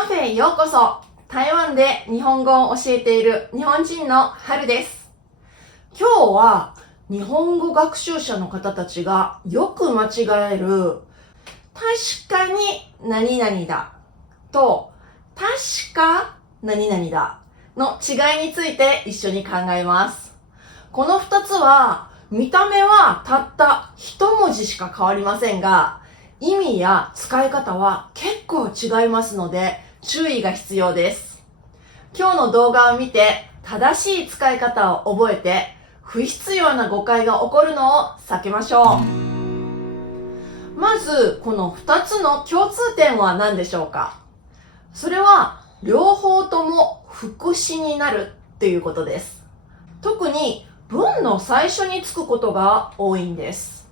カフェへようこそ。台湾で日本語を教えている日本人の春です。今日は日本語学習者の方たちがよく間違える確かに何々だと確か何々だの違いについて一緒に考えます。この2つは見た目はたった一文字しか変わりませんが、意味や使い方は結構違いますので注意が必要です。今日の動画を見て正しい使い方を覚えて不必要な誤解が起こるのを避けましょう。まずこの2つの共通点は何でしょうか？それは両方とも副詞になるっていうことです。特に文の最初につくことが多いんです。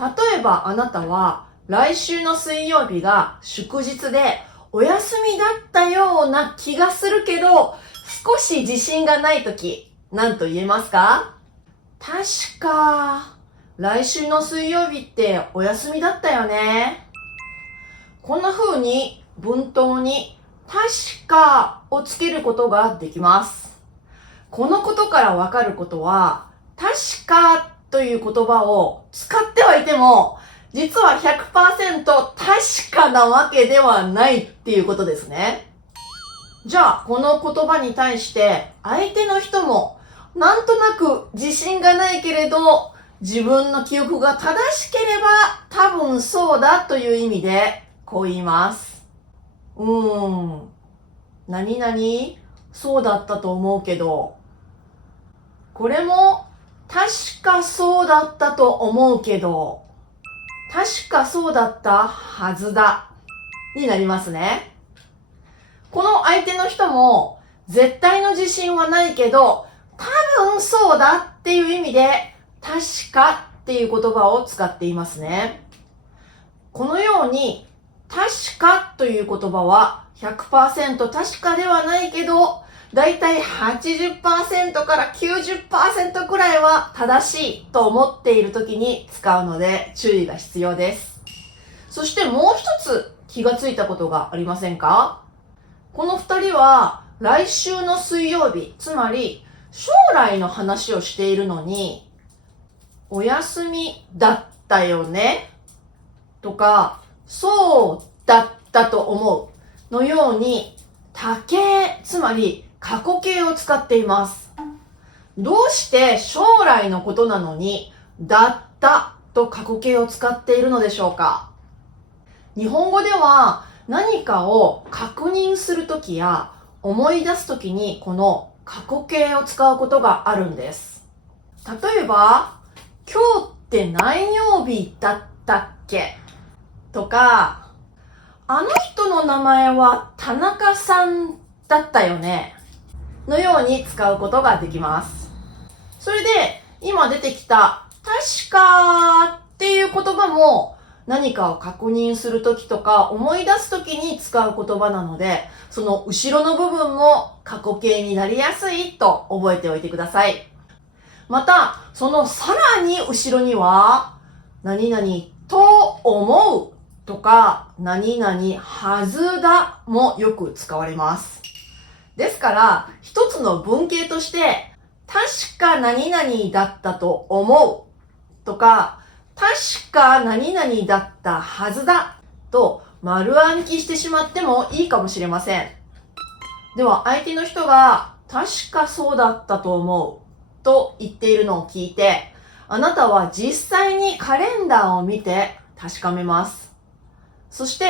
例えばあなたは来週の水曜日が祝日でお休みだったような気がするけど少し自信がないとき何と言えますか？確か来週の水曜日ってお休みだったよね。こんな風に文頭に確かをつけることができます。このことからわかることは確かという言葉を使ってはいても実は 100% 確かなわけではないっていうことですね。じゃあこの言葉に対して相手の人もなんとなく自信がないけれど自分の記憶が正しければ多分そうだという意味でこう言います。何々そうだったと思うけど、これも確かそうだったと思うけど、確かそうだったはずだになりますね。この相手の人も絶対の自信はないけど多分そうだっていう意味で確かっていう言葉を使っていますね。このように確かという言葉は 100% 確かではないけどだいたい 80% から 90% くらいは正しいと思っている時に使うので注意が必要です。そしてもう一つ気がついたことがありませんか？この2人は来週の水曜日、つまり将来の話をしているのにお休みだったよねとかそうだったと思うのように他形、つまり過去形を使っています。どうして将来のことなのにだったと過去形を使っているのでしょうか？日本語では何かを確認するときや思い出すときにこの過去形を使うことがあるんです。例えば、今日って何曜日だったっけとか、あの人の名前は田中さんだったよねのように使うことができます。それで今出てきた確かっていう言葉も何かを確認するときとか思い出すときに使う言葉なので、その後ろの部分も過去形になりやすいと覚えておいてください。またそのさらに後ろには何々と思うとか何々はずだもよく使われます。ですから一つの文型として確か何々だったと思うとか確か何々だったはずだと丸暗記してしまってもいいかもしれません。では相手の人が確かそうだったと思うと言っているのを聞いて、あなたは実際にカレンダーを見て確かめます。そして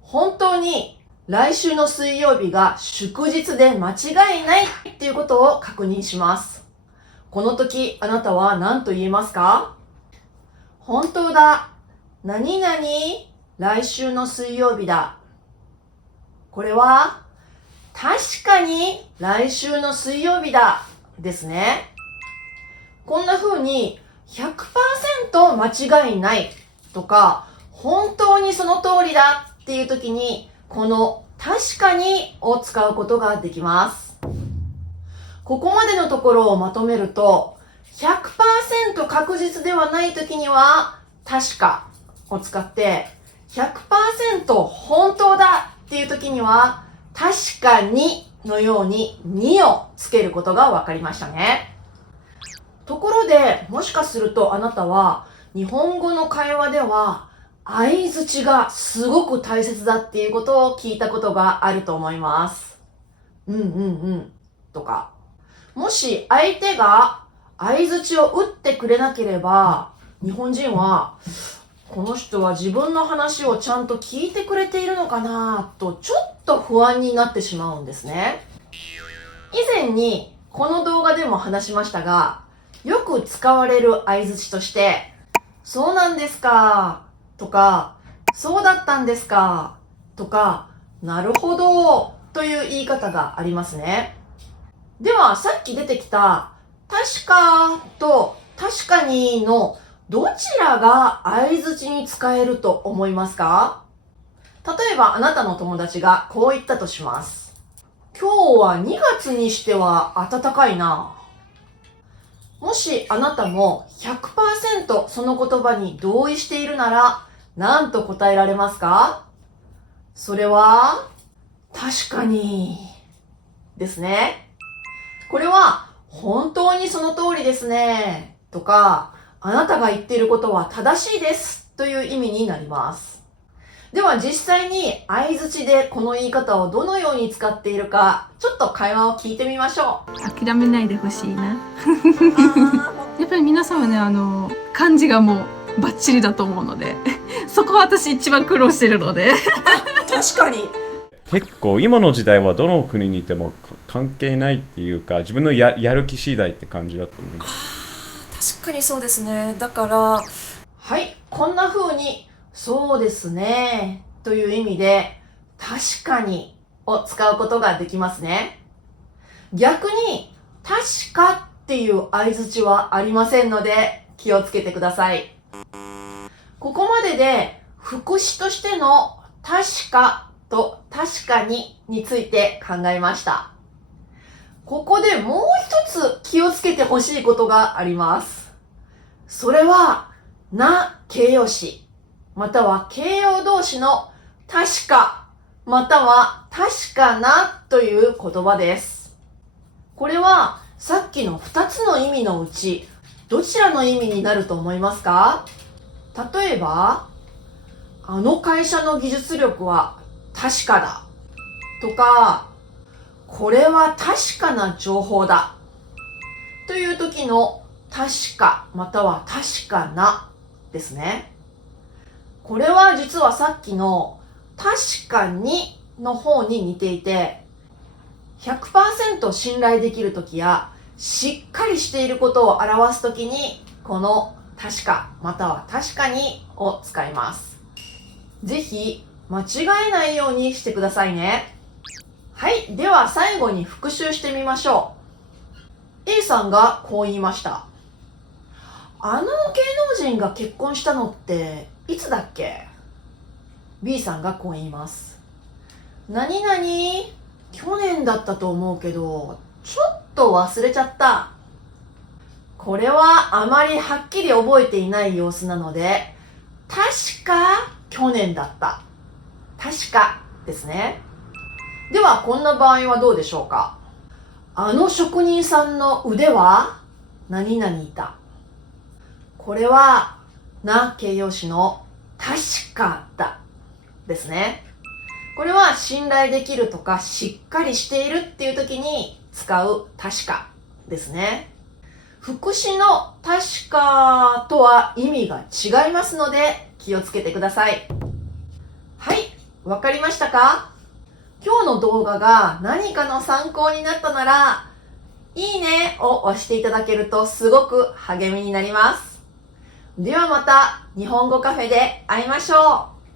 本当に来週の水曜日が祝日で間違いないっていうことを確認します。この時あなたは何と言えますか？本当だ。何々来週の水曜日だ。これは確かに来週の水曜日だですね。こんな風に 100% 間違いないとか本当にその通りだっていう時にこの確かにを使うことができます。ここまでのところをまとめると 100% 確実ではない時には確かを使って 100% 本当だっていう時には、確かにのようににをつけることが分かりましたね。ところで、もしかするとあなたは日本語の会話では相槌がすごく大切だっていうことを聞いたことがあると思います。とか。もし相手が相槌を打ってくれなければ、日本人はこの人は自分の話をちゃんと聞いてくれているのかなとちょっと不安になってしまうんですね。以前にこの動画でも話しましたが、よく使われる相槌として、そうなんですかとか、そうだったんですかとか、なるほどという言い方がありますね。ではさっき出てきた確かと確かにのどちらが相槌に使えると思いますか？例えばあなたの友達がこう言ったとします。今日は2月にしては暖かいな。もしあなたも 100% その言葉に同意しているなら何と答えられますか？それは確かにですね。これは本当にその通りですねとか、あなたが言っていることは正しいですという意味になります。では実際に相槌でこの言い方をどのように使っているか、ちょっと会話を聞いてみましょう。諦めないでほしいな。やっぱり皆さんはね、漢字がもうバッチリだと思うので、そこは私一番苦労してるので。確かに。結構今の時代はどの国にいても関係ないっていうか、自分の やる気次第って感じだと思います。確かにそうですね。だからはい、こんな風にそうですねという意味で確かにを使うことができますね。逆に確かっていう相槌はありませんので気をつけてください。ここまでで副詞としての確かと確かにについて考えました。ここでもう一つ気をつけてほしいことがあります。それはな形容詞または形容動詞の確かまたは確かなという言葉です。これはさっきの2つの意味のうちどちらの意味になると思いますか？例えば、あの会社の技術力は確かだとか、これは確かな情報だという時の確かまたは確かなですね。これは実はさっきの確かにの方に似ていて、100% 信頼できる時やしっかりしていることを表す時にこの確かまたは確かにを使います。ぜひ間違えないようにしてくださいね。はい、では最後に復習してみましょう。A さんがこう言いました。あの芸能人が結婚したのっていつだっけ？ B さんがこう言います。何々去年だったと思うけどちょっと忘れちゃった。これはあまりはっきり覚えていない様子なので、確か去年だった。確かですね。ではこんな場合はどうでしょうか？あの職人さんの腕は何々いた。これはな形容詞の確かだですね。これは信頼できるとかしっかりしているっていう時に使う確かですね。副詞の確かとは意味が違いますので気をつけてください。はい、わかりましたか？今日の動画が何かの参考になったなら、いいねを押していただけるとすごく励みになります。ではまた日本語カフェで会いましょう。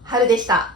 はるでした。